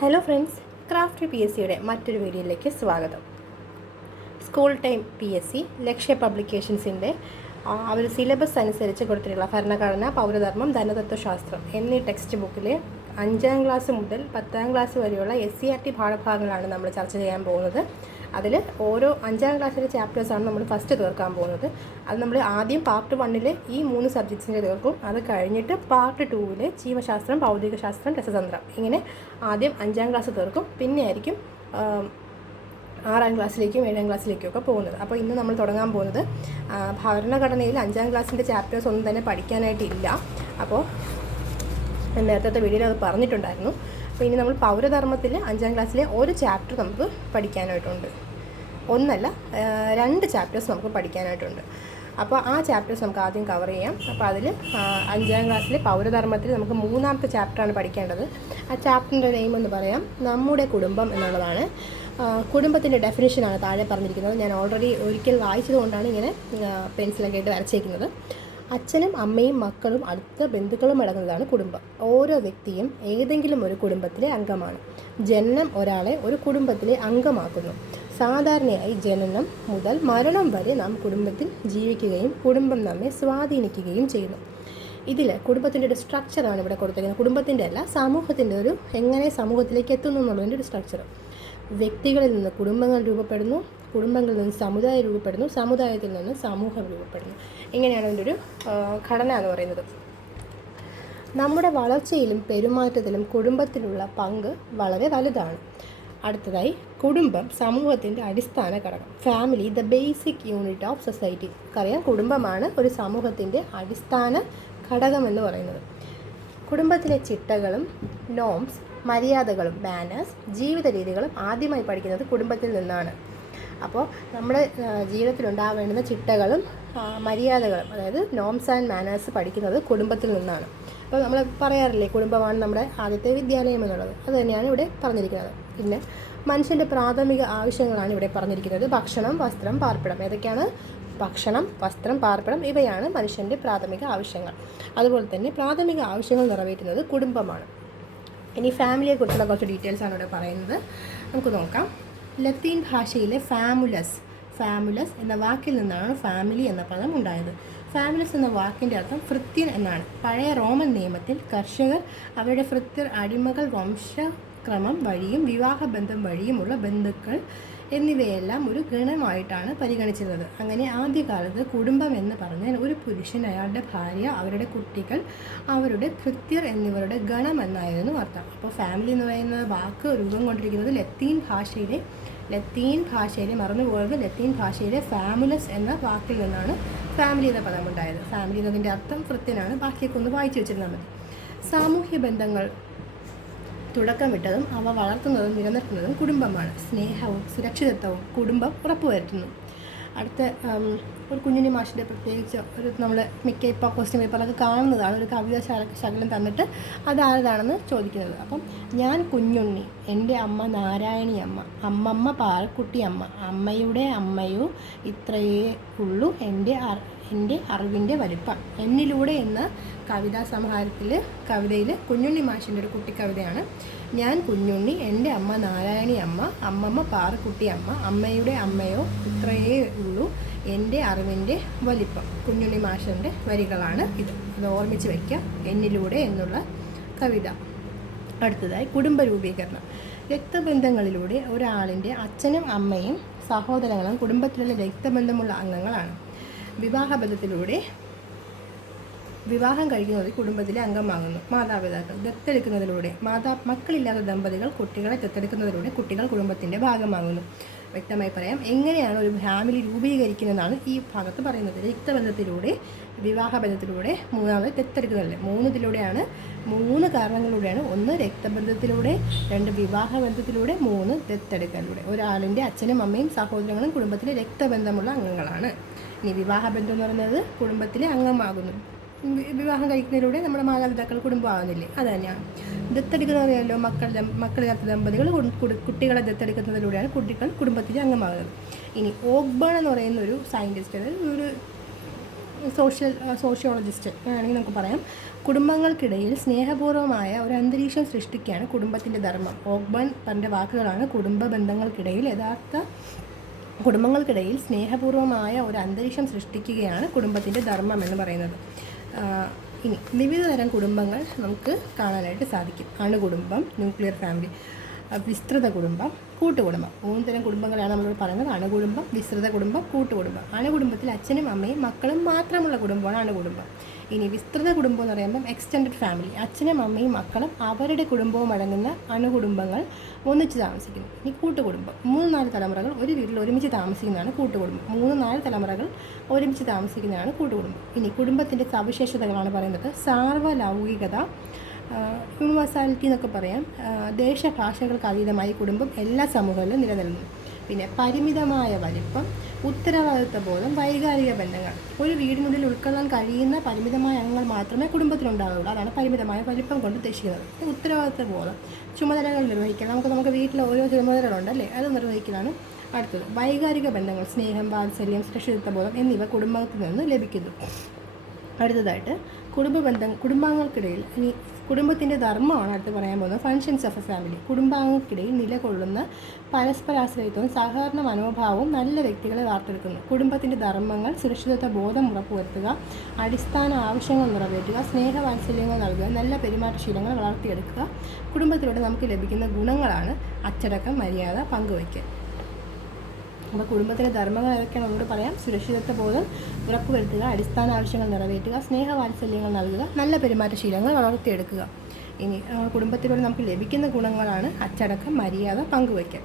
Hello friends, craft PSCയുടെ മറ്റൊരു വീഡിയോയിലേക്ക് സ്വാഗതം. സ്കൂൾ ടൈം PSC ലക്ഷ്യ പബ്ലിക്കേഷൻസിൻ്റെ അവർ സിലബസ് അനുസരിച്ച് കൊടുത്തിട്ടുള്ള ഭരണഘടന, പൗരധർമ്മം, ധനതത്വശാസ്ത്രം എന്നീ ടെക്സ്റ്റ് ബുക്കിലെ 5ാം ക്ലാസ് മുതൽ 10ാം ക്ലാസ് വരെയുള്ള SCERT പാഠഭാഗങ്ങളാണ് നമ്മൾ ചർച്ച ചെയ്യാൻ പോകുന്നത്. അതിൽ ഓരോ 5ാം ക്ലാസ്സിലെ ചാപ്റ്റേഴ്സാണ് നമ്മൾ ഫസ്റ്റ് തീർക്കാൻ പോകുന്നത്. അത് നമ്മൾ ആദ്യം പാർട്ട് 1 ഈ 3 സബ്ജക്ട്സിൻ്റെ തീർക്കും. അത് കഴിഞ്ഞിട്ട് പാർട്ട് 2 ജീവശാസ്ത്രം, ഭൗതികശാസ്ത്രം, രസതന്ത്രം, ഇങ്ങനെ ആദ്യം 5ാം ക്ലാസ് തീർക്കും. പിന്നെ ആയിരിക്കും 6ാം ക്ലാസ്സിലേക്കും 7ാം ക്ലാസ്സിലേക്കും ഒക്കെ പോകുന്നത്. അപ്പോൾ ഇന്ന് നമ്മൾ തുടങ്ങാൻ പോകുന്നത് ഭരണഘടനയിൽ 5ാം ക്ലാസ്സിൻ്റെ ചാപ്റ്റേഴ്സ് ഒന്നും തന്നെ പഠിക്കാനായിട്ടില്ല. അപ്പോൾ നേരത്തെ വീഡിയോയിൽ അത് പറഞ്ഞിട്ടുണ്ടായിരുന്നു. അപ്പോൾ ഇനി നമ്മൾ പൗരധർമ്മത്തിൽ 5ാം ക്ലാസ്സിലെ ഒരു ചാപ്റ്റർ നമുക്ക് പഠിക്കാനായിട്ടുണ്ട്. ഒന്നല്ല, 2 ചാപ്റ്റേഴ്സ് നമുക്ക് പഠിക്കാനായിട്ടുണ്ട്. അപ്പോൾ ആ ചാപ്റ്റേഴ്സ് നമുക്ക് ആദ്യം കവർ ചെയ്യാം. അപ്പോൾ അതിൽ 5ാം ക്ലാസ്സിലെ പൗരധർമ്മത്തിൽ നമുക്ക് 3ാമത്തെ ചാപ്റ്ററാണ് പഠിക്കേണ്ടത്. ആ ചാപ്റ്ററിൻ്റെ നെയിം എന്ന് പറയാം നമ്മുടെ കുടുംബം എന്നുള്ളതാണ്. കുടുംബത്തിൻ്റെ ഡെഫിനിഷനാണ് താഴെ പറഞ്ഞിരിക്കുന്നത്. ഞാൻ ഓൾറെഡി ഒരിക്കൽ വായിച്ചതുകൊണ്ടാണ് ഇങ്ങനെ പെൻസിലൊക്കെ ആയിട്ട് വരച്ചേക്കുന്നത്. അച്ഛനും അമ്മയും മക്കളും അടുത്ത ബന്ധുക്കളും അടങ്ങുന്നതാണ് കുടുംബം. ഓരോ വ്യക്തിയും ഏതെങ്കിലും ഒരു കുടുംബത്തിലെ അംഗമാണ്. ജനനം ഒരാളെ ഒരു കുടുംബത്തിലെ അംഗമാക്കുന്നു. സാധാരണയായി ജനനം മുതൽ മരണം വരെ നാം കുടുംബത്തിൽ ജീവിക്കുകയും കുടുംബം നമ്മെ സ്വാധീനിക്കുകയും ചെയ്യുന്നു. ഇതിൽ കുടുംബത്തിൻ്റെ ഒരു സ്ട്രക്ചറാണ് ഇവിടെ കൊടുത്തിരിക്കുന്നത്. കുടുംബത്തിൻ്റെ അല്ല, സമൂഹത്തിൻ്റെ ഒരു എങ്ങനെ സമൂഹത്തിലേക്ക് എത്തുന്നു എന്നുള്ളതിൻ്റെ ഒരു സ്ട്രക്ചർ. വ്യക്തികളിൽ നിന്ന് കുടുംബങ്ങൾ രൂപപ്പെടുന്നു, കുടുംബങ്ങളിൽ നിന്ന് സമുദായം രൂപപ്പെടുന്നു, സമുദായത്തിൽ നിന്ന് സമൂഹം രൂപപ്പെടുന്നു. ഇങ്ങനെയാണ് അതിൻ്റെ ഒരു ഘടന എന്ന് പറയുന്നത്. നമ്മുടെ വളർച്ചയിലും പെരുമാറ്റത്തിലും കുടുംബത്തിലുള്ള പങ്ക് വളരെ വലുതാണ്. അടുത്തതായി, കുടുംബം സമൂഹത്തിൻ്റെ അടിസ്ഥാന ഘടകം. Family the basic unit of society. അറിയാം, കുടുംബമാണ് ഒരു സമൂഹത്തിൻ്റെ അടിസ്ഥാന ഘടകം എന്ന് പറയുന്നത്. കുടുംബത്തിലെ ചിട്ടകളും നോംസ്, മര്യാദകളും മാനേഴ്സ്, ജീവിത രീതികളും ആദ്യമായി പഠിക്കുന്നത് കുടുംബത്തിൽ നിന്നാണ്. അപ്പോൾ നമ്മുടെ ജീവിതത്തിലുണ്ടാവേണ്ടുന്ന ചിട്ടകളും മര്യാദകളും, അതായത് നോംസ് ആൻഡ് മാനേഴ്സ് പഠിക്കുന്നത് കുടുംബത്തിൽ നിന്നാണ്. അപ്പോൾ നമ്മൾ പറയാറില്ലേ, കുടുംബമാണ് നമ്മുടെ ആദ്യത്തെ വിദ്യാലയം എന്നുള്ളത്. അത് തന്നെയാണ് ഇവിടെ പറഞ്ഞിരിക്കുന്നത്. പിന്നെ മനുഷ്യൻ്റെ പ്രാഥമിക ആവശ്യങ്ങളാണ് ഇവിടെ പറഞ്ഞിരിക്കുന്നത്. ഭക്ഷണം, വസ്ത്രം, പാർപ്പിടം. ഏതൊക്കെയാണ്? ഭക്ഷണം, വസ്ത്രം, പാർപ്പിടം, ഇവയാണ് മനുഷ്യൻ്റെ പ്രാഥമിക ആവശ്യങ്ങൾ. അതുപോലെ തന്നെ പ്രാഥമിക ആവശ്യങ്ങൾ നിറവേറ്റുന്നത് കുടുംബമാണ്. ഇനി ഫാമിലിയെക്കുറിച്ചുള്ള കുറച്ച് ഡീറ്റെയിൽസാണ് ഇവിടെ പറയുന്നത്. നമുക്ക് നോക്കാം. ലത്തീൻ ഭാഷയിലെ ഫാമുലസ് എന്ന വാക്കിൽ നിന്നാണ് ഫാമിലി എന്ന പദം ഉണ്ടായത്. ഫാമുലസ് എന്ന വാക്കിൻ്റെ അർത്ഥം ഭൃത്യൻ എന്നാണ്. പഴയ റോമൻ നിയമത്തിൽ കർഷകർ അവരുടെ ഭൃത്യർ, അടിമകൾ, വംശക്രമം വഴിയും വിവാഹബന്ധം വഴിയുമുള്ള ബന്ധുക്കൾ എന്നിവയെല്ലാം ഒരു ഗണമായിട്ടാണ് പരിഗണിച്ചിരുന്നത്. അങ്ങനെ ആദ്യകാലത്ത് കുടുംബം എന്ന് പറഞ്ഞാൽ ഒരു പുരുഷൻ, അയാളുടെ ഭാര്യ, അവരുടെ കുട്ടികൾ, അവരുടെ ഭൃത്യർ എന്നിവരുടെ ഗണം എന്നായിരുന്നു അർത്ഥം. അപ്പോൾ ഫാമിലി എന്ന് പറയുന്ന വാക്ക് രൂപം കൊണ്ടിരിക്കുന്നത് ലത്തീൻ ഭാഷയിലെ മറന്നുപോയത് ലത്തീൻ ഭാഷയിലെ ഫാമുലസ് എന്ന വാക്കിൽ നിന്നാണ് ഫാമിലി എന്ന പദം ഉണ്ടായത്. ഫാമിലി എന്നതിൻ്റെ അർത്ഥം ഭൃത്യനാണ്. ബാക്കിയൊക്കെ ഒന്ന് വായിച്ചു വെച്ചിരുന്നാൽ മതി. സാമൂഹ്യ ബന്ധങ്ങൾ തുടക്കം വിട്ടതും അവ വളർത്തുന്നതും നിലനിർത്തുന്നതും കുടുംബമാണ്. സ്നേഹവും സുരക്ഷിതത്വവും കുടുംബം ഉറപ്പുവരുത്തുന്നു. അടുത്ത ഒരു കുഞ്ഞുണ്ണി മാഷിൻ്റെ പ്രത്യേകിച്ച് ഒരു നമ്മൾ മിക്ക ഇപ്പോൾ ക്വസ്റ്റ്യൻ പേപ്പറിലൊക്കെ കാണുന്നതാണ്. ഒരു കവിത ശകലം തന്നിട്ട് അതാരതാണെന്ന് ചോദിക്കുന്നത്. അപ്പം ഞാൻ കുഞ്ഞുണ്ണി, എൻ്റെ അമ്മ നാരായണി അമ്മ, അമ്മമ്മ പാറക്കുട്ടി അമ്മ, അമ്മയുടെ അമ്മയോ ഇത്രയേ ഉള്ളൂ എൻ്റെ അറിവിൻ്റെ വലിപ്പം. എന്നിലൂടെ എന്ന കവിതാ കവിതയിൽ കുഞ്ഞുണ്ണി മാഷിൻ്റെ ഒരു കുട്ടിക്കവിതയാണ്. ഞാൻ കുഞ്ഞുണ്ണി, എൻ്റെ അമ്മ നാരായണി അമ്മ, അമ്മമ്മ പാറക്കുട്ടി അമ്മ, അമ്മയുടെ അമ്മയോ ഇത്രയേ ഉള്ളൂ എൻ്റെ അറിവിൻ്റെ വലിപ്പം. കുഞ്ഞുണ്ണി മാഷിൻ്റെ വരികളാണ് ഇത്. അത് ഓർമ്മിച്ച് വയ്ക്കുക, എന്നിലൂടെ എന്നുള്ള കവിത. അടുത്തതായി, കുടുംബ രൂപീകരണം. രക്തബന്ധങ്ങളിലൂടെ ഒരാളിൻ്റെ അച്ഛനും അമ്മയും സഹോദരങ്ങളും കുടുംബത്തിലുള്ള രക്തബന്ധമുള്ള അംഗങ്ങളാണ്. വിവാഹം കഴിക്കുന്നത് കുടുംബത്തിലെ അംഗമാകുന്നു. മാതാപിതാക്കൾ ദത്തെടുക്കുന്നതിലൂടെ മക്കളില്ലാത്ത ദമ്പതികൾ കുട്ടികളെ ദത്തെടുക്കുന്നതിലൂടെ കുട്ടികൾ കുടുംബത്തിൻ്റെ ഭാഗമാകുന്നു. വ്യക്തമായി പറയാം, എങ്ങനെയാണ് ഒരു ഫാമിലി രൂപീകരിക്കുന്നതെന്നാണ് ഈ ഭാഗത്ത് പറയുന്നത്. രക്തബന്ധത്തിലൂടെ, വിവാഹബന്ധത്തിലൂടെ, മൂന്നാമത് ദത്തെടുക്കുന്നതിലൂടെ. 3 കാരണങ്ങളിലൂടെയാണ്. 1 രക്തബന്ധത്തിലൂടെ, 2 വിവാഹബന്ധത്തിലൂടെ, 3 ദത്തെടുക്കലിലൂടെ. ഒരാളിൻ്റെ അച്ഛനും അമ്മയും സഹോദരങ്ങളും കുടുംബത്തിലെ രക്തബന്ധമുള്ള അംഗങ്ങളാണ്. ഇനി വിവാഹബന്ധം എന്ന് പറയുന്നത് കുടുംബത്തിലെ അംഗമാകുന്നു. വിവാഹം കഴിക്കുന്നതിലൂടെ നമ്മുടെ മാതാപിതാക്കൾ കുടുംബമാകുന്നില്ലേ, അത് തന്നെയാണ്. ദത്തെടുക്കുന്നത് അറിയാമല്ലോ, മക്കളില്ലാത്ത ദമ്പതികൾ കുട്ടികളെ ദത്തെടുക്കുന്നതിലൂടെയാണ് കുട്ടികൾ കുടുംബത്തിലെ അംഗമാകുന്നത്. ഇനി ഓക്ബേൺ എന്ന് പറയുന്ന ഒരു സയൻറ്റിസ്റ്റ്, അതായത് ഒരു സോഷ്യോളജിസ്റ്റ് ആണെങ്കിൽ നമുക്ക് പറയാം, കുടുംബങ്ങൾക്കിടയിൽ സ്നേഹപൂർവ്വമായ ഒരു അന്തരീക്ഷം സൃഷ്ടിക്കുകയാണ് കുടുംബത്തിൻ്റെ ധർമ്മം. ഓക്ബേൺ പറഞ്ഞ വാക്കുകളാണ് കുടുംബങ്ങൾക്കിടയിൽ സ്നേഹപൂർവ്വമായ ഒരു അന്തരീക്ഷം സൃഷ്ടിക്കുകയാണ് കുടുംബത്തിൻ്റെ ധർമ്മം എന്ന് പറയുന്നത്. ഇനി വിവിധ തരം കുടുംബങ്ങൾ നമുക്ക് കാണാനായിട്ട് സാധിക്കും. അണുകുടുംബം, ന്യൂക്ലിയർ ഫാമിലി, വിസ്തൃത കുടുംബം, കൂട്ടുകുടുംബം. 3 തരം കുടുംബങ്ങളാണ് നമ്മളോട് പറയുന്നത്. അണുകുടുംബം, വിസ്തൃത കുടുംബം, കൂട്ടുകുടുംബം. അണുകുടുംബത്തിൽ അച്ഛനും അമ്മയും മക്കളും മാത്രമുള്ള കുടുംബമാണ് അണുകുടുംബം. ഇനി വിസ്തൃത കുടുംബം എന്ന് പറയുമ്പം എക്സ്റ്റെൻഡഡ് ഫാമിലി, അച്ഛനും അമ്മയും മക്കളും അവരുടെ കുടുംബവും അടങ്ങുന്ന അണുകുടുംബങ്ങൾ ഒന്നിച്ച് താമസിക്കുന്നു. ഇനി കൂട്ടുകുടുംബം 3-4 തലമുറകൾ ഒരു വീട്ടിൽ ഒരുമിച്ച് താമസിക്കുന്നതാണ് കൂട്ടുകുടുംബം. 3-4 തലമുറകൾ ഒരുമിച്ച് താമസിക്കുന്നതാണ് കൂട്ടുകുടുംബം. ഇനി കുടുംബത്തിൻ്റെ സവിശേഷതകളാണ് പറയുന്നത്. സാർവലൗകികത, യൂണിവേഴ്സാലിറ്റി എന്നൊക്കെ പറയാം. ദേശഭാഷകൾക്ക് അതീതമായി കുടുംബം എല്ലാ സമൂഹങ്ങളിലും നിലനിൽക്കുന്നു. പിന്നെ പരിമിതമായ വലിപ്പം, ഉത്തരവാദിത്വ ബോധം, വൈകാരിക ബന്ധങ്ങൾ. ഒരു വീടിനുള്ളിൽ ഉൾക്കൊള്ളാൻ കഴിയുന്ന പരിമിതമായ അംഗങ്ങൾ മാത്രമേ കുടുംബത്തിലുണ്ടാവുകയുള്ളൂ. അതാണ് പരിമിതമായ വലിപ്പം കൊണ്ട് ഉദ്ദേശിക്കുന്നത്. ഉത്തരവാദിത്വ ബോധം, ചുമതലകൾ നിർവഹിക്കണം. നമുക്ക് വീട്ടിൽ ഓരോ ചുമതലകളുണ്ടല്ലേ, അത് നിർവഹിക്കലാണ്. അടുത്തത് വൈകാരിക ബന്ധങ്ങൾ, സ്നേഹം, വാത്സല്യം, സുരക്ഷിതത്വ ബോധം എന്നിവ കുടുംബത്തിൽ നിന്ന് ലഭിക്കുന്നു. അടുത്തതായിട്ട് കുടുംബാംഗങ്ങൾക്കിടയിൽ, ഇനി കുടുംബത്തിൻ്റെ ധർമ്മമാണ് അടുത്ത് പറയാൻ പോകുന്നത്. Functions of a family. കുടുംബാംഗങ്ങൾക്കിടയിൽ നിലകൊള്ളുന്ന പരസ്പരാശ്രയത്വവും സഹകരണ മനോഭാവവും നല്ല വ്യക്തികളെ വാർത്തെടുക്കുന്നു. കുടുംബത്തിൻ്റെ ധർമ്മങ്ങൾ സുരക്ഷിതത്വ ബോധം ഉറപ്പുവരുത്തുക, അടിസ്ഥാന ആവശ്യങ്ങൾ നിറവേറ്റുക, സ്നേഹവാത്സല്യങ്ങൾ നൽകുക, നല്ല പെരുമാറ്റശീലങ്ങൾ വളർത്തിയെടുക്കുക. കുടുംബത്തിലൂടെ നമുക്ക് ലഭിക്കുന്ന ഗുണങ്ങളാണ് അച്ചടക്കം, മര്യാദ, പങ്കുവയ്ക്കൽ. അപ്പോൾ കുടുംബത്തിലെ ധർമ്മങ്ങൾ ഏതൊക്കെയാണ് നമ്മളോട് പറയാം. സുരക്ഷിതത്വ ബോധം ഉറപ്പുവരുത്തുക, അടിസ്ഥാന ആവശ്യങ്ങൾ നിറവേറ്റുക, സ്നേഹവാത്സല്യങ്ങൾ നൽകുക, നല്ല പെരുമാറ്റശീലങ്ങൾ വളർത്തിയെടുക്കുക. ഇനി കുടുംബത്തിലൂടെ നമുക്ക് ലഭിക്കുന്ന ഗുണങ്ങളാണ് അച്ചടക്കം, മര്യാദ, പങ്കുവയ്ക്കൽ.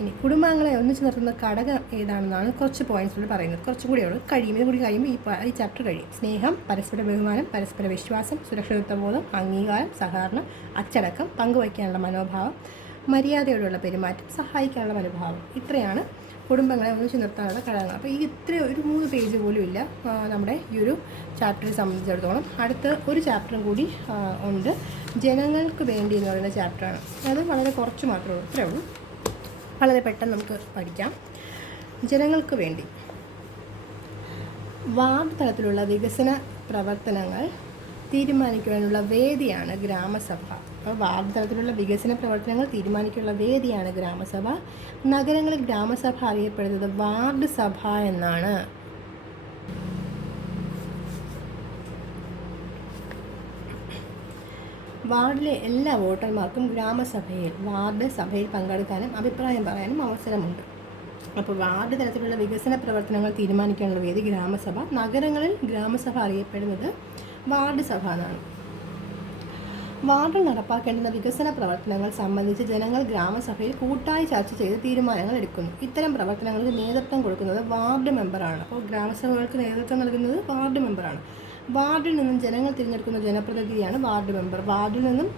ഇനി കുടുംബാംഗങ്ങളെ ഒന്നിച്ച് നിർത്തുന്ന ഘടകം ഏതാണെന്നാണ് കുറച്ച് പോയിന്റ്സിലൂടെ പറയുന്നത്. കുറച്ചും കൂടി ഉള്ളൂ, ഇതും കൂടി കഴിയുമ്പോൾ ഈ ചാപ്റ്റർ കഴിയും. സ്നേഹം, പരസ്പര ബഹുമാനം, പരസ്പര വിശ്വാസം, സുരക്ഷിതത്വ ബോധം, അംഗീകാരം, സഹകരണം, അച്ചടക്കം, പങ്കുവയ്ക്കാനുള്ള മനോഭാവം, മര്യാദയോടുള്ള പെരുമാറ്റം, സഹായിക്കാനുള്ള മനോഭാവം. ഇത്രയാണ് കുടുംബങ്ങളെ ഒന്നിച്ച് നിർത്താനുള്ള ഘടകങ്ങൾ. അപ്പോൾ ഈ ഒരു 3 പേജ് പോലും ഇല്ല നമ്മുടെ ഈ ഒരു ചാപ്റ്ററെ സംബന്ധിച്ചിടത്തോളം. അടുത്ത ഒരു ചാപ്റ്ററും കൂടി ഉണ്ട്, ജനങ്ങൾക്ക് വേണ്ടി എന്ന് പറയുന്ന ചാപ്റ്ററാണ്. അത് വളരെ കുറച്ച് മാത്രമേ ഉള്ളൂ, ഇത്രയേ ഉള്ളൂ. വളരെ പെട്ടെന്ന് നമുക്ക് പഠിക്കാം. ജനങ്ങൾക്ക് വേണ്ടി വാർഡ് തലത്തിലുള്ള വികസന പ്രവർത്തനങ്ങൾ തീരുമാനിക്കുവാനുള്ള വേദിയാണ് ഗ്രാമസഭ. അപ്പോൾ വാർഡ് തലത്തിലുള്ള വികസന പ്രവർത്തനങ്ങൾ തീരുമാനിക്കാനുള്ള വേദിയാണ് ഗ്രാമസഭ. നഗരങ്ങളിൽ ഗ്രാമസഭ അറിയപ്പെടുന്നത് വാർഡ് സഭ എന്നാണ്. വാർഡിലെ എല്ലാ വോട്ടർമാർക്കും വാർഡ് സഭയിൽ പങ്കെടുക്കാനും അഭിപ്രായം പറയാനും അവസരമുണ്ട്. അപ്പോൾ വാർഡ് തലത്തിലുള്ള വികസന പ്രവർത്തനങ്ങൾ തീരുമാനിക്കാനുള്ള വേദി ഗ്രാമസഭ. നഗരങ്ങളിൽ ഗ്രാമസഭ അറിയപ്പെടുന്നത് വാർഡ് സഭ എന്നാണ്. വാർഡിൽ നടപ്പാക്കേണ്ടുന്ന വികസന പ്രവർത്തനങ്ങൾ സംബന്ധിച്ച് ജനങ്ങൾ ഗ്രാമസഭയിൽ കൂട്ടായി ചർച്ച ചെയ്ത് തീരുമാനങ്ങൾ എടുക്കുന്നു. ഇത്തരം പ്രവർത്തനങ്ങൾക്ക് നേതൃത്വം കൊടുക്കുന്നത് വാർഡ് മെമ്പറാണ്. അപ്പോൾ ഗ്രാമസഭകൾക്ക് നേതൃത്വം നൽകുന്നത് വാർഡ് മെമ്പറാണ്. വാർഡിൽ നിന്നും ജനങ്ങൾ തിരഞ്ഞെടുക്കുന്ന ജനപ്രതിനിധിയാണ് വാർഡ് മെമ്പർ. വാർഡിൽ നിന്നും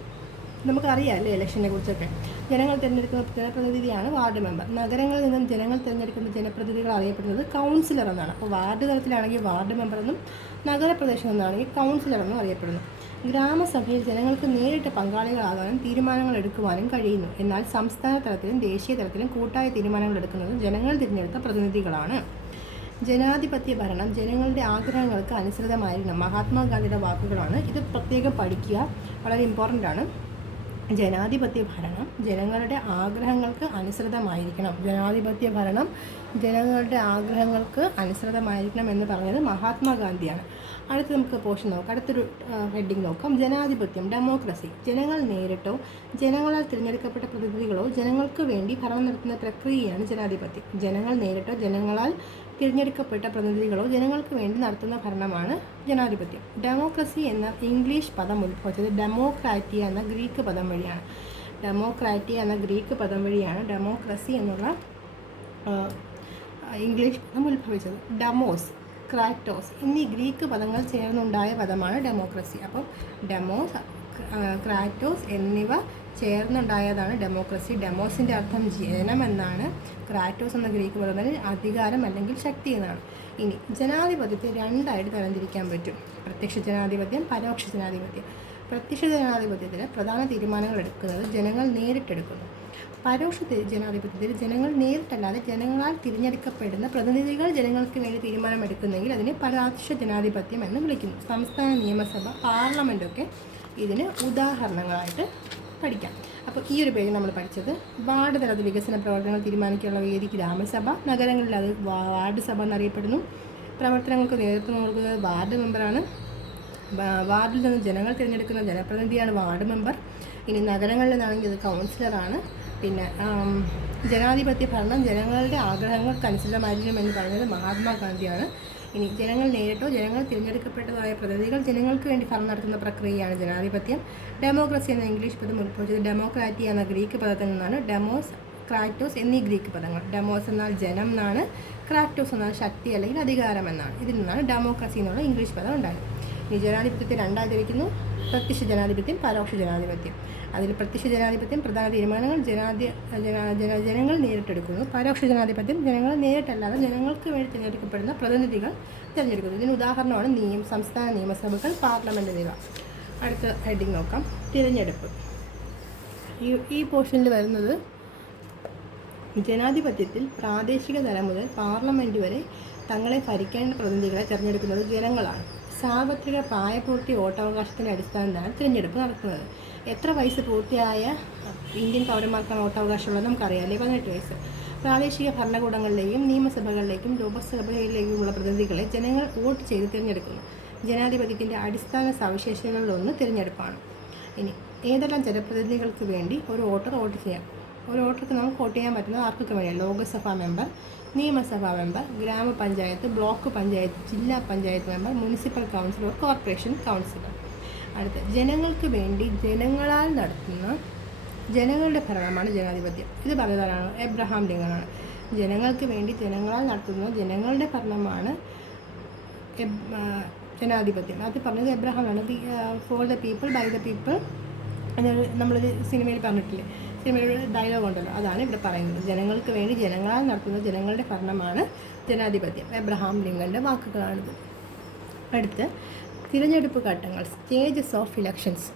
നമുക്കറിയാം അല്ലേ, ഇലക്ഷനെ കുറിച്ചൊക്കെ. ജനങ്ങൾ തിരഞ്ഞെടുക്കുന്ന ജനപ്രതിനിധിയാണ് വാർഡ് മെമ്പർ. നഗരങ്ങളിൽ നിന്നും ജനങ്ങൾ തിരഞ്ഞെടുക്കുന്ന ജനപ്രതിനിധികൾ അറിയപ്പെടുന്നത് കൗൺസിലർ എന്നാണ്. അപ്പോൾ വാർഡ് തലത്തിലാണെങ്കിൽ വാർഡ് മെമ്പർ എന്നും, നഗരപ്രദേശം എന്നാണെങ്കിൽ കൗൺസിലർ എന്നും അറിയപ്പെടുന്നു. ഗ്രാമസഭയിൽ ജനങ്ങൾക്ക് നേരിട്ട് പങ്കാളികളാകാനും തീരുമാനങ്ങൾ എടുക്കുവാനും കഴിയുന്നു. എന്നാൽ സംസ്ഥാന തലത്തിലും ദേശീയ തലത്തിലും കൂട്ടായ തീരുമാനങ്ങൾ എടുക്കുന്നത് ജനങ്ങൾ തിരഞ്ഞെടുത്ത പ്രതിനിധികളാണ്. ജനാധിപത്യ ഭരണം ജനങ്ങളുടെ ആഗ്രഹങ്ങൾക്ക് അനുസൃതമായിരിക്കണം. മഹാത്മാഗാന്ധിയുടെ വാക്കുകളാണ്. ഇത് പ്രത്യേകം പഠിക്കുക, വളരെ ഇമ്പോർട്ടൻ്റ് ആണ്. ജനാധിപത്യ ഭരണം ജനങ്ങളുടെ ആഗ്രഹങ്ങൾക്ക് അനുസൃതമായിരിക്കണം. ജനാധിപത്യ ഭരണം ജനങ്ങളുടെ ആഗ്രഹങ്ങൾക്ക് അനുസൃതമായിരിക്കണം എന്ന് പറഞ്ഞത് മഹാത്മാഗാന്ധിയാണ്. അടുത്ത് നമുക്ക് പോർഷൻ നോക്കാം. അടുത്തൊരു ഹെഡിങ് നോക്കാം. ജനാധിപത്യം, ഡെമോക്രസി. ജനങ്ങൾ നേരിട്ടോ ജനങ്ങളാൽ തിരഞ്ഞെടുക്കപ്പെട്ട പ്രതിനിധികളോ ജനങ്ങൾക്ക് വേണ്ടി ഭരണം നടത്തുന്ന പ്രക്രിയയാണ് ജനാധിപത്യം. ജനങ്ങൾ നേരിട്ടോ ജനങ്ങളാൽ തിരഞ്ഞെടുക്കപ്പെട്ട പ്രതിനിധികളോ ജനങ്ങൾക്ക് വേണ്ടി നടത്തുന്ന ഭരണമാണ് ജനാധിപത്യം. ഡെമോക്രസി എന്ന ഇംഗ്ലീഷ് പദം ഉത്ഭവിച്ചത് ഡെമോക്രാറ്റിയ എന്ന ഗ്രീക്ക് പദം വഴിയാണ്. ഡെമോക്രസി എന്നുള്ള ഇംഗ്ലീഷ് പദം ഉത്ഭവിച്ചത്. ഡെമോസ്, ക്രാറ്റോസ് എന്നീ ഗ്രീക്ക് പദങ്ങൾ ചേർന്നുണ്ടായ പദമാണ് ഡെമോക്രസി. അപ്പം ഡെമോസ്, ക്രാറ്റോസ് എന്നിവ ചേർന്നുണ്ടായതാണ് ഡെമോക്രസി. ഡെമോസിൻ്റെ അർത്ഥം ജനം എന്നാണ്. ക്രാറ്റോസ് എന്ന ഗ്രീക്ക് പദത്തിൽ അധികാരം അല്ലെങ്കിൽ ശക്തി എന്നാണ്. ഇനി ജനാധിപത്യത്തെ 2ആയിട്ട് തരംതിരിക്കാൻ പറ്റും. പ്രത്യക്ഷ ജനാധിപത്യം, പരോക്ഷ ജനാധിപത്യം. പ്രത്യക്ഷ ജനാധിപത്യത്തിൽ പ്രധാന തീരുമാനങ്ങൾ എടുക്കുന്നത് ജനങ്ങൾ നേരിട്ടെടുക്കുന്നു. പരോക്ഷ ജനാധിപത്യത്തിൽ ജനങ്ങൾ നേരിട്ടല്ലാതെ ജനങ്ങളാൽ തിരഞ്ഞെടുക്കപ്പെടുന്ന പ്രതിനിധികൾ ജനങ്ങൾക്ക് വേണ്ടി തീരുമാനമെടുക്കുന്നെങ്കിൽ അതിനെ പരോക്ഷ ജനാധിപത്യം എന്ന് വിളിക്കുന്നു. സംസ്ഥാന നിയമസഭ, പാർലമെൻറ്റൊക്കെ ഇതിന് ഉദാഹരണങ്ങളായിട്ട് പഠിക്കാം. അപ്പോൾ ഈ ഒരു പേജ് നമ്മൾ പഠിച്ചത് വാർഡ് തലത്തിൽ വികസന പ്രവർത്തനങ്ങൾ തീരുമാനിക്കാനുള്ള വേദി ഗ്രാമസഭ, നഗരങ്ങളിൽ അത് വാർഡ് സഭ എന്നറിയപ്പെടുന്നു. പ്രവർത്തനങ്ങൾക്ക് നേതൃത്വം നൽകുന്നത് വാർഡ് മെമ്പറാണ്. വാർഡിൽ നിന്ന് ജനങ്ങൾ തിരഞ്ഞെടുക്കുന്ന ജനപ്രതിനിധിയാണ് വാർഡ് മെമ്പർ. ഇനി നഗരങ്ങളിൽ നിന്നാണെങ്കിൽ അത് കൗൺസിലറാണ്. പിന്നെ ജനാധിപത്യ ഭരണം ജനങ്ങളുടെ ആഗ്രഹങ്ങൾക്കനുസൃതമായിരിക്കും എന്ന് പറഞ്ഞത് മഹാത്മാഗാന്ധിയാണ്. ഇനി ജനങ്ങൾ നേരിട്ടോ ജനങ്ങൾ തിരഞ്ഞെടുക്കപ്പെട്ടതായ പ്രതിനിധികൾ ജനങ്ങൾക്ക് വേണ്ടി ഭരണം നടത്തുന്ന പ്രക്രിയയാണ് ജനാധിപത്യം. ഡെമോക്രസി എന്ന ഇംഗ്ലീഷ് പദം ഉത്ഭവിച്ചത് ഡെമോക്രാറ്റി എന്ന ഗ്രീക്ക് പദത്തിൽ നിന്നാണ്. ഡെമോസ്, ക്രാറ്റോസ് എന്നീ ഗ്രീക്ക് പദങ്ങൾ. ഡെമോസ് എന്നാൽ ജനം എന്നാണ്, ക്രാറ്റോസ് എന്നാൽ ശക്തി അല്ലെങ്കിൽ അധികാരം എന്നാണ്. ഇതിൽ നിന്നാണ് ഡെമോക്രസി എന്നുള്ള ഇംഗ്ലീഷ് പദം ഉണ്ടായത്. ഈ ജനാധിപത്യത്തെ രണ്ടായി തിരിക്കുന്നു: പ്രത്യക്ഷ ജനാധിപത്യം, പരോക്ഷ ജനാധിപത്യം. അതിൽ പ്രത്യക്ഷ ജനാധിപത്യം പ്രധാന തീരുമാനങ്ങൾ ജനങ്ങൾ നേരിട്ടെടുക്കുന്നു. പരോക്ഷ ജനാധിപത്യം ജനങ്ങൾ നേരിട്ടല്ലാതെ ജനങ്ങൾക്ക് വേണ്ടി തിരഞ്ഞെടുക്കപ്പെടുന്ന പ്രതിനിധികൾ തിരഞ്ഞെടുക്കുന്നു. ഇതിന് ഉദാഹരണമാണ് സംസ്ഥാന നിയമസഭകൾ, പാർലമെൻറ്റ് എന്നിവ. അടുത്ത ഹെഡിങ് നോക്കാം: തിരഞ്ഞെടുപ്പ്. ഈ പോർഷനിൽ വരുന്നത് ജനാധിപത്യത്തിൽ പ്രാദേശിക തലം മുതൽ പാർലമെൻറ്റ് വരെ തങ്ങളെ ഭരിക്കേണ്ട പ്രതിനിധികളെ തിരഞ്ഞെടുക്കുന്നത് ജനങ്ങളാണ്. സാർവത്രിക പ്രായപൂർത്തി വോട്ടവകാശത്തിൻ്റെ അടിസ്ഥാനത്തിലാണ് തിരഞ്ഞെടുപ്പ് നടക്കുന്നത്. എത്ര വയസ്സ് പൂർത്തിയായ ഇന്ത്യൻ പൗരന്മാർക്കാണ് വോട്ടവകാശമുള്ളത് നമുക്കറിയാം, അല്ലേ? 18 വയസ്സ്. പ്രാദേശിക ഭരണകൂടങ്ങളിലേക്കും നിയമസഭകളിലേക്കും ലോകസഭയിലേക്കുമുള്ള പ്രതിനിധികളെ ജനങ്ങൾ വോട്ട് ചെയ്ത് തിരഞ്ഞെടുക്കുന്നു. ജനാധിപത്യത്തിൻ്റെ അടിസ്ഥാന സവിശേഷതകളിലൊന്ന് തിരഞ്ഞെടുപ്പാണ്. ഇനി ഏതെല്ലാം ജനപ്രതിനിധികൾക്ക് വേണ്ടി ഒരു വോട്ടർ വോട്ട് ചെയ്യാം? ഒരു വോട്ടർക്ക് നമുക്ക് വോട്ട് ചെയ്യാൻ പറ്റുന്നത് ആർക്കൊക്കെ വേണ്ടിയാണ്? ലോകസഭാ മെമ്പർ, നിയമസഭാ മെമ്പർ, ഗ്രാമപഞ്ചായത്ത്, ബ്ലോക്ക് പഞ്ചായത്ത്, ജില്ലാ panchayat member, municipal councillor, corporation councillor. അടുത്ത് ജനങ്ങൾക്ക് വേണ്ടി ജനങ്ങളാൽ നടത്തുന്ന ജനങ്ങളുടെ ഭരണമാണ് ജനാധിപത്യം. ഇത് പറഞ്ഞതാണ് എബ്രഹാം ലിങ്കനാണ്. ജനങ്ങൾക്ക് വേണ്ടി ജനങ്ങളാൽ നടത്തുന്ന ജനങ്ങളുടെ ഭരണമാണ് ജനാധിപത്യം. അത് പറഞ്ഞത് എബ്രഹാമാണ്. For the people, by the people. നമ്മളൊരു സിനിമയിൽ പറഞ്ഞിട്ടില്ലേ, സിനിമയുടെ ഡയലോഗ് ഉണ്ടല്ലോ, അതാണ് ഇവിടെ പറയുന്നത്. ജനങ്ങൾക്ക് വേണ്ടി ജനങ്ങളാൽ നടത്തുന്ന ജനങ്ങളുടെ ഭരണമാണ് ജനാധിപത്യം. എബ്രഹാം ലിങ്കൻ്റെ വാക്കുകളാണിത്. അടുത്ത് തിരഞ്ഞെടുപ്പ് ഘട്ടങ്ങൾ, സ്റ്റേജസ് ഓഫ് ഇലക്ഷൻസ്.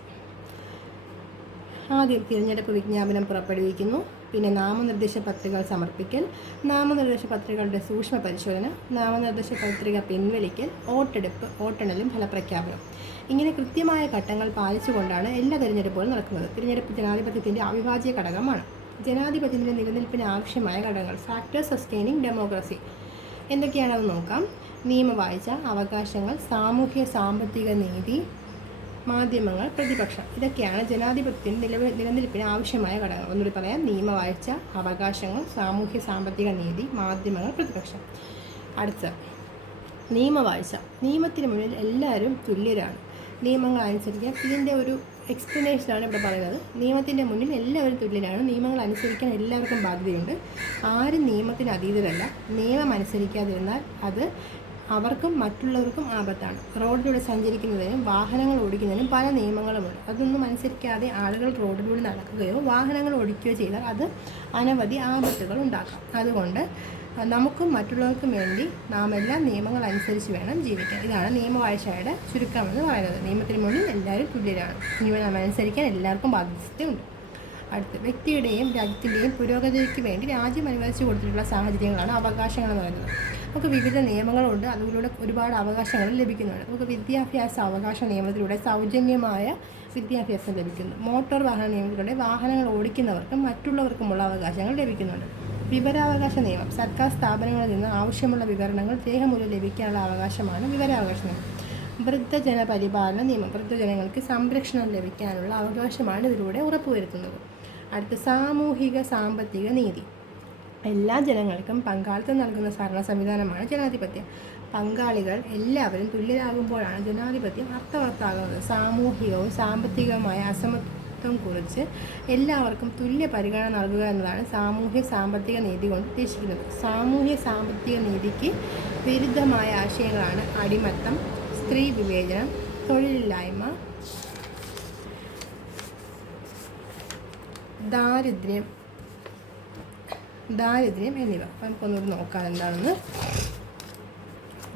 ആദ്യം തിരഞ്ഞെടുപ്പ് വിജ്ഞാപനം പുറപ്പെടുവിക്കുന്നു. പിന്നെ നാമനിർദ്ദേശ പത്രികകൾ സമർപ്പിക്കൽ, നാമനിർദ്ദേശ പത്രികകളുടെ സൂക്ഷ്മ പരിശോധന, നാമനിർദ്ദേശ പത്രിക പിൻവലിക്കൽ, വോട്ടെടുപ്പ്, വോട്ടെണ്ണലും ഫലപ്രഖ്യാപനം. ഇങ്ങനെ കൃത്യമായ ഘട്ടങ്ങൾ പാലിച്ചുകൊണ്ടാണ് എല്ലാ തിരഞ്ഞെടുപ്പുകളും നടക്കുന്നത്. തിരഞ്ഞെടുപ്പ് ജനാധിപത്യത്തിൻ്റെ അവിഭാജ്യ ഘടകമാണ്. ജനാധിപത്യത്തിൻ്റെ നിലനിൽപ്പിന് ആവശ്യമായ ഘടകങ്ങൾ, ഫാക്ടേഴ്സ് സസ്റ്റെയിനിങ് ഡെമോക്രസി എന്തൊക്കെയാണെന്ന് നോക്കാം. നിയമവാഴ്ച, അവകാശങ്ങൾ, സാമൂഹ്യ സാമ്പത്തിക നീതി, മാധ്യമങ്ങൾ, പ്രതിപക്ഷം. ഇതൊക്കെയാണ് ജനാധിപത്യത്തിൻ്റെ നിലനിൽപ്പിന് ആവശ്യമായ ഘടകങ്ങൾ. ഒന്നുകൂടി പറയാം: നിയമവാഴ്ച, അവകാശങ്ങൾ, സാമൂഹ്യ സാമ്പത്തിക നീതി, മാധ്യമങ്ങൾ, പ്രതിപക്ഷം. അടുത്ത നിയമവാഴ്ച. നിയമത്തിന് മുന്നിൽ എല്ലാവരും തുല്യരാണ്. നിയമങ്ങൾ അനുസരിക്കാൻ, ഇതിൻ്റെ ഒരു എക്സ്പ്ലനേഷനാണ് ഇവിടെ പറയുന്നത്. നിയമത്തിൻ്റെ മുന്നിൽ എല്ലാവരും തുല്യരാണ്. നിയമങ്ങൾ അനുസരിക്കാൻ എല്ലാവർക്കും ബാധ്യതയുണ്ട്. ആരും നിയമത്തിന് അതീതരല്ല. നിയമം അനുസരിക്കാതിരുന്നാൽ അത് അവർക്കും മറ്റുള്ളവർക്കും ആപത്താണ്. റോഡിലൂടെ സഞ്ചരിക്കുന്നതിനും വാഹനങ്ങൾ ഓടിക്കുന്നതിനും പല നിയമങ്ങളുമുണ്ട്. അതൊന്നും അനുസരിക്കാതെ ആളുകൾ റോഡിലൂടെ നടക്കുകയോ വാഹനങ്ങൾ ഓടിക്കുകയോ ചെയ്താൽ അത് അനവധി ആപത്തുകൾ ഉണ്ടാക്കാം. അതുകൊണ്ട് നമുക്കും മറ്റുള്ളവർക്കും വേണ്ടി നാം എല്ലാ നിയമങ്ങൾ അനുസരിച്ച് വേണം ജീവിക്കാൻ. ഇതാണ് നിയമവാഴ്ചയുടെ ചുരുക്കമെന്ന് പറയുന്നത്. നിയമത്തിന് മുന്നിൽ എല്ലാവരും തുല്യരാണ്. നിയമം അനുസരിക്കാൻ എല്ലാവർക്കും ബാധ്യതയുണ്ട്. അടുത്ത് വ്യക്തിയുടെയും രാജ്യത്തിൻ്റെയും പുരോഗതിക്ക് വേണ്ടി രാജ്യം അനുവദിച്ചു കൊടുത്തിട്ടുള്ള സാഹചര്യങ്ങളാണ് അവകാശങ്ങൾ എന്ന് പറയുന്നത്. നമുക്ക് വിവിധ നിയമങ്ങളുണ്ട്, അതിലൂടെ ഒരുപാട് അവകാശങ്ങൾ ലഭിക്കുന്നുണ്ട്. നമുക്ക് വിദ്യാഭ്യാസ അവകാശ നിയമത്തിലൂടെ സൗജന്യമായ വിദ്യാഭ്യാസം ലഭിക്കുന്നു. മോട്ടോർ വാഹന നിയമത്തിലൂടെ വാഹനങ്ങൾ ഓടിക്കുന്നവർക്കും മറ്റുള്ളവർക്കുമുള്ള അവകാശങ്ങൾ ലഭിക്കുന്നുണ്ട്. വിവരാവകാശ നിയമം സർക്കാർ സ്ഥാപനങ്ങളിൽ നിന്ന് ആവശ്യമുള്ള വിവരണങ്ങൾ രേഖമൂലം ലഭിക്കാനുള്ള അവകാശമാണ് വിവരാവകാശ നിയമം. വൃദ്ധജന പരിപാലന നിയമം വൃദ്ധജനങ്ങൾക്ക് സംരക്ഷണം ലഭിക്കാനുള്ള അവകാശമാണ് ഇതിലൂടെ ഉറപ്പുവരുത്തുന്നത്. അടുത്ത സാമൂഹിക സാമ്പത്തിക നീതി. എല്ലാ ജനങ്ങൾക്കും പങ്കാളിത്തം നൽകുന്ന ഭരണ സംവിധാനമാണ് ജനാധിപത്യം. പങ്കാളികൾ എല്ലാവരും തുല്യരാകുമ്പോഴാണ് ജനാധിപത്യം അർത്ഥവത്താകുന്നത്. സാമൂഹികവും സാമ്പത്തികവുമായ അസമത്വം കുറിച്ച് എല്ലാവർക്കും തുല്യ പരിഗണന നൽകുക എന്നതാണ് സാമൂഹ്യ സാമ്പത്തിക നീതി കൊണ്ട് ഉദ്ദേശിക്കുന്നത്. സാമൂഹ്യ സാമ്പത്തിക നീതിക്ക് വിരുദ്ധമായ ആശയങ്ങളാണ് അടിമത്തം, സ്ത്രീ വിവേചനം, തൊഴിലില്ലായ്മ, ദാരിദ്ര്യം എന്നിവ. നമുക്കൊന്നുകൂടി നോക്കാം എന്താണെന്ന്.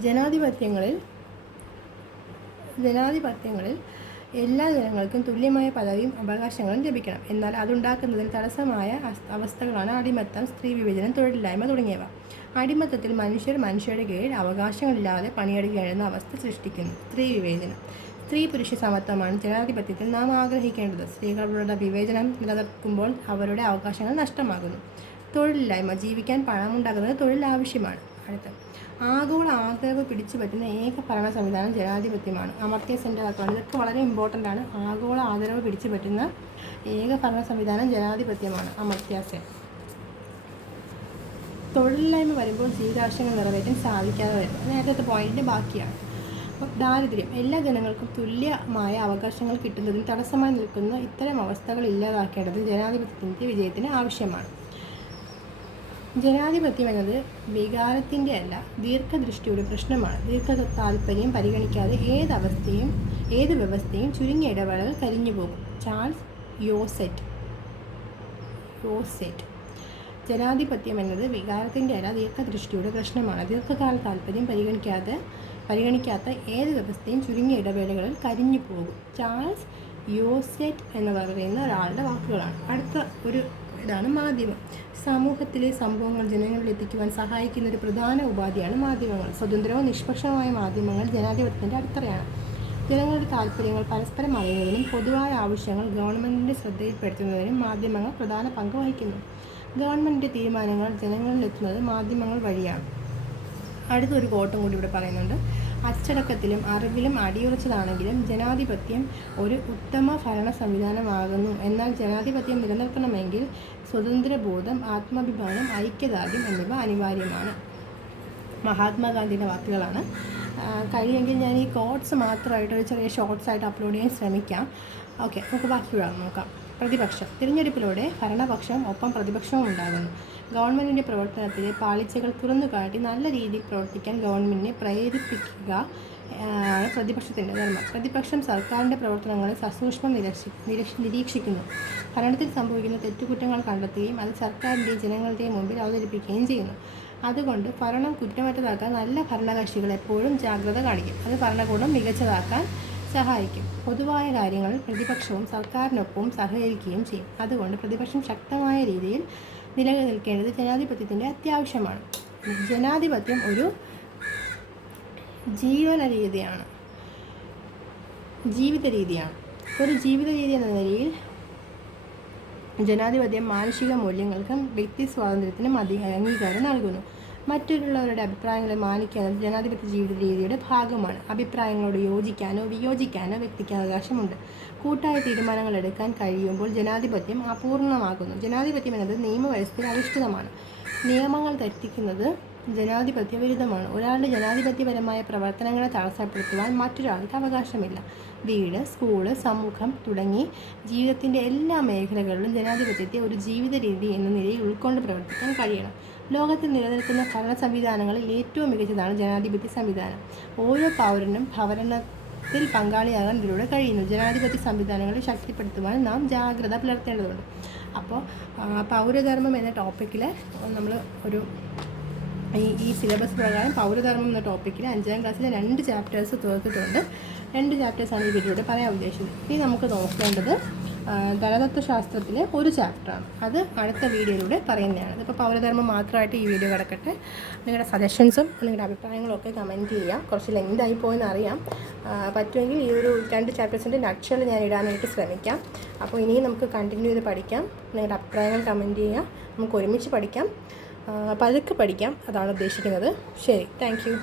ജനാധിപത്യങ്ങളിൽ എല്ലാ ജനങ്ങൾക്കും തുല്യമായ പദവിയും അവകാശങ്ങളും ലഭിക്കണം. എന്നാൽ അതുണ്ടാക്കുന്നതിൽ തടസ്സമായ അവസ്ഥകളാണ് അടിമത്തം, സ്ത്രീ വിവേചനം, തൊഴിലില്ലായ്മ തുടങ്ങിയവ. അടിമത്തത്തിൽ മനുഷ്യരുടെ കീഴിൽ അവകാശങ്ങളില്ലാതെ പണിയെടുക്കേണ്ടുന്ന അവസ്ഥ സൃഷ്ടിക്കുന്നു. സ്ത്രീ വിവേചനം. സ്ത്രീ പുരുഷ സമത്വമാണ് ജനാധിപത്യത്തിൽ നാം ആഗ്രഹിക്കേണ്ടത്. സ്ത്രീകളുടെ വിവേചനം നിലനിൽക്കുമ്പോൾ അവരുടെ അവകാശങ്ങൾ നഷ്ടമാകുന്നു. തൊഴിലില്ലായ്മ. ജീവിക്കാൻ പണമുണ്ടാക്കുന്നത് തൊഴിൽ ആവശ്യമാണ്. അടുത്ത ആഗോള ആദരവ് പിടിച്ചുപറ്റുന്ന ഏക ഭരണ സംവിധാനം ജനാധിപത്യമാണ്. അമർത്യ സെൻ്റെ വാക്കാണ്. ഇതൊക്കെ വളരെ ഇമ്പോർട്ടൻ്റ് ആണ്. ആഗോള ആദരവ് പിടിച്ചുപറ്റുന്ന ഏക ഭരണ സംവിധാനം ജനാധിപത്യമാണ്. അമർത്യ സെൻ. തൊഴിലില്ലായ്മ വരുമ്പോൾ ജീവിതാവശ്യങ്ങൾ നിറവേറ്റാൻ സാധിക്കാതെ വരുന്നു. നേരത്തെ പോയിൻ്റ് ബാക്കിയാണ്. ദാരിദ്ര്യം. എല്ലാ ജനങ്ങൾക്കും തുല്യമായ അവകാശങ്ങൾ കിട്ടുന്നതിന് തടസ്സമായി നിൽക്കുന്ന ഇത്തരം അവസ്ഥകൾ ഇല്ലാതാക്കേണ്ടത് ജനാധിപത്യത്തിൻ്റെ വിജയത്തിന് ആവശ്യമാണ്. ജനാധിപത്യം എന്നത് വികാരത്തിൻ്റെ അല്ല, ദീർഘദൃഷ്ടിയുടെ പ്രശ്നമാണ്. ദീർഘതാൽപര്യം പരിഗണിക്കാതെ ഏത് വ്യവസ്ഥയും ചുരുങ്ങിയ ഇടവേളകൾ കരിഞ്ഞു പോകും. ചാൾസ് യോസെറ്റ്. ജനാധിപത്യം എന്നത് വികാരത്തിൻ്റെ അല്ല, ദീർഘദൃഷ്ടിയുടെ പ്രശ്നമാണ്. ദീർഘകാല താൽപര്യം പരിഗണിക്കാത്ത ഏത് വ്യവസ്ഥയും ചുരുങ്ങിയ ഇടവേളകളിൽ കരിഞ്ഞു പോകും. ചാൾസ് യോസെറ്റ് എന്ന് പറയുന്ന ഒരാളുടെ വാക്കുകളാണ്. അടുത്ത ഒരു ഇതാണ് മാധ്യമം. സമൂഹത്തിലെ സംഭവങ്ങൾ ജനങ്ങളിൽ എത്തിക്കുവാൻ സഹായിക്കുന്ന ഒരു പ്രധാന ഉപാധിയാണ് മാധ്യമങ്ങൾ. സ്വതന്ത്രവും നിഷ്പക്ഷമായ മാധ്യമങ്ങൾ ജനാധിപത്യത്തിൻ്റെ അടിത്തറയാണ്. ജനങ്ങളുടെ താൽപ്പര്യങ്ങൾ പരസ്പരം അറിയുന്നതിനും പൊതുവായ ആവശ്യങ്ങൾ ഗവൺമെൻറ്റിൻ്റെ ശ്രദ്ധയിൽപ്പെടുത്തുന്നതിനും മാധ്യമങ്ങൾ പ്രധാന പങ്ക് വഹിക്കുന്നു. ഗവൺമെൻറ്റിൻ്റെ തീരുമാനങ്ങൾ ജനങ്ങളിലെത്തുന്നത് മാധ്യമങ്ങൾ വഴിയാണ്. അടുത്തൊരു കോട്ടും കൂടി ഇവിടെ പറയുന്നുണ്ട്. അച്ചടക്കത്തിലും അറിവിലും അടിയുറച്ചതാണെങ്കിലും ജനാധിപത്യം ഒരു ഉത്തമ ഭരണ സംവിധാനമാകുന്നു. എന്നാൽ ജനാധിപത്യം നിലനിർത്തണമെങ്കിൽ സ്വതന്ത്രബോധം, ആത്മാഭിമാനം, ഐക്യദാർഢ്യം എന്നിവ അനിവാര്യമാണ്. മഹാത്മാഗാന്ധിയുടെ വാക്കുകളാണ്. കഴിയുമെങ്കിൽ ഞാൻ ഈ കോട്ട്സ് മാത്രമായിട്ട് ഒരു ചെറിയ ഷോർട്സ് ആയിട്ട് അപ്ലോഡ് ചെയ്യാൻ ശ്രമിക്കാം. ഓക്കെ, നമുക്ക് ബാക്കിയുള്ള നോക്കാം. പ്രതിപക്ഷം. തിരഞ്ഞെടുപ്പിലൂടെ ഭരണപക്ഷം ഒപ്പം പ്രതിപക്ഷവും ഉണ്ടാകുന്നു. ഗവൺമെൻറ്റിൻ്റെ പ്രവർത്തനത്തിലെ പാളിച്ചകൾ തുറന്നുകാട്ടി നല്ല രീതിയിൽ പ്രവർത്തിക്കാൻ ഗവൺമെൻറ്റിനെ പ്രേരിപ്പിക്കുക ആണ് പ്രതിപക്ഷത്തിൻ്റെ ധർമ്മം. പ്രതിപക്ഷം സർക്കാരിൻ്റെ പ്രവർത്തനങ്ങളെ സസൂക്ഷ്മം നിരീക്ഷിക്കുന്നു. ഭരണത്തിൽ സംഭവിക്കുന്ന തെറ്റുകുറ്റങ്ങൾ കണ്ടെത്തുകയും അത് സർക്കാരിൻ്റെയും ജനങ്ങളുടെയും മുമ്പിൽ അവതരിപ്പിക്കുകയും ചെയ്യുന്നു. അതുകൊണ്ട് ഭരണം കുറ്റമറ്റതാക്കാൻ നല്ല ഭരണകക്ഷികൾ എപ്പോഴും ജാഗ്രത കാണിക്കും. അത് ഭരണകൂടം മികച്ചതാക്കാൻ സഹായിക്കും. പൊതുവായ കാര്യങ്ങളിൽ പ്രതിപക്ഷവും സർക്കാരിനൊപ്പവും സഹകരിക്കുകയും ചെയ്യും. അതുകൊണ്ട് പ്രതിപക്ഷം ശക്തമായ രീതിയിൽ നിലനിൽക്കേണ്ടത് ജനാധിപത്യത്തിൻ്റെ അത്യാവശ്യമാണ്. ജനാധിപത്യം ഒരു ജീവിത രീതിയാണ്. ഒരു ജീവിത രീതി എന്ന നിലയിൽ ജനാധിപത്യം മാനുഷിക മൂല്യങ്ങൾക്കും വ്യക്തി സ്വാതന്ത്ര്യത്തിനും അംഗീകാരം നൽകുന്നു. മറ്റുള്ളവരുടെ അഭിപ്രായങ്ങളെ മാനിക്കുന്നത് ജനാധിപത്യ ജീവിത രീതിയുടെ ഭാഗമാണ്. അഭിപ്രായങ്ങളോട് യോജിക്കാനോ വിയോജിക്കാനോ വ്യക്തിക്ക് അവകാശമുണ്ട്. കൂട്ടായ തീരുമാനങ്ങൾ എടുക്കാൻ കഴിയുമ്പോൾ ജനാധിപത്യം അപൂർണമാകുന്നു. ജനാധിപത്യം എന്നത് നിയമവ്യവസ്ഥയിൽ അധിഷ്ഠിതമാണ്. നിയമങ്ങൾ തെറ്റിക്കുന്നത് ജനാധിപത്യ വിരുദ്ധമാണ്. ഒരാളുടെ ജനാധിപത്യപരമായ പ്രവർത്തനങ്ങളെ തടസ്സപ്പെടുത്തുവാൻ മറ്റൊരാൾക്ക് അവകാശമില്ല. വീട്, സ്കൂള്, സമൂഹം തുടങ്ങി ജീവിതത്തിൻ്റെ എല്ലാ മേഖലകളിലും ജനാധിപത്യത്തെ ഒരു ജീവിത രീതി എന്ന നിലയിൽ ഉൾക്കൊണ്ട് പ്രവർത്തിക്കാൻ കഴിയണം. ലോകത്തിൽ നിലനിൽക്കുന്ന ഭരണ സംവിധാനങ്ങളിൽ ഏറ്റവും മികച്ചതാണ് ജനാധിപത്യ സംവിധാനം. ഓരോ പൗരനും ഭരണത്തിൽ പങ്കാളിയാകാൻ ഇതിലൂടെ കഴിയുന്നു. ജനാധിപത്യ സംവിധാനങ്ങളെ ശക്തിപ്പെടുത്തുവാൻ നാം ജാഗ്രത പുലർത്തേണ്ടതുണ്ട്. അപ്പോൾ പൗരധർമ്മം എന്ന ടോപ്പിക്കിൽ നമ്മൾ ഈ സിലബസ് പ്രകാരം പൗരധർമ്മം എന്ന ടോപ്പിക്കിൽ 5ാം ക്ലാസ്സിലെ 2 ചാപ്റ്റേഴ്സ് തീർത്തിട്ടുണ്ട്. 2 ചാപ്റ്റേഴ്സാണ് ഈ വീഡിയോയുടെ പറയാൻ ഉദ്ദേശിച്ചത്. ഇനി നമുക്ക് നോക്കേണ്ടത് ധനതത്വശാസ്ത്രത്തിലെ ഒരു ചാപ്റ്ററാണ്. അത് അടുത്ത വീഡിയോയിലൂടെ പറയുന്നതാണ്. ഇതിപ്പോൾ പൗരധർമ്മം മാത്രമായിട്ട് ഈ വീഡിയോ കിടക്കട്ടെ. നിങ്ങളുടെ സജഷൻസും നിങ്ങളുടെ അഭിപ്രായങ്ങളും ഒക്കെ കമൻറ്റ് ചെയ്യുക. കുറച്ച് ലെങ്തായി പോയെന്ന് അറിയാം. പറ്റുമെങ്കിൽ ഈ ഒരു 2 ചാപ്റ്റേഴ്സിൻ്റെ നട്ട്ഷെൽ ഞാൻ ഇടാനായിട്ട് ശ്രമിക്കാം. അപ്പോൾ ഇനിയും നമുക്ക് കണ്ടിന്യൂ ചെയ്ത് പഠിക്കാം. നിങ്ങളുടെ അഭിപ്രായങ്ങൾ കമൻറ്റ് ചെയ്യുക. നമുക്ക് ഒരുമിച്ച് പഠിക്കാം, പതുക്കെ പഠിക്കാം. അതാണ് ഉദ്ദേശിക്കുന്നത്. ശരി, താങ്ക് യു.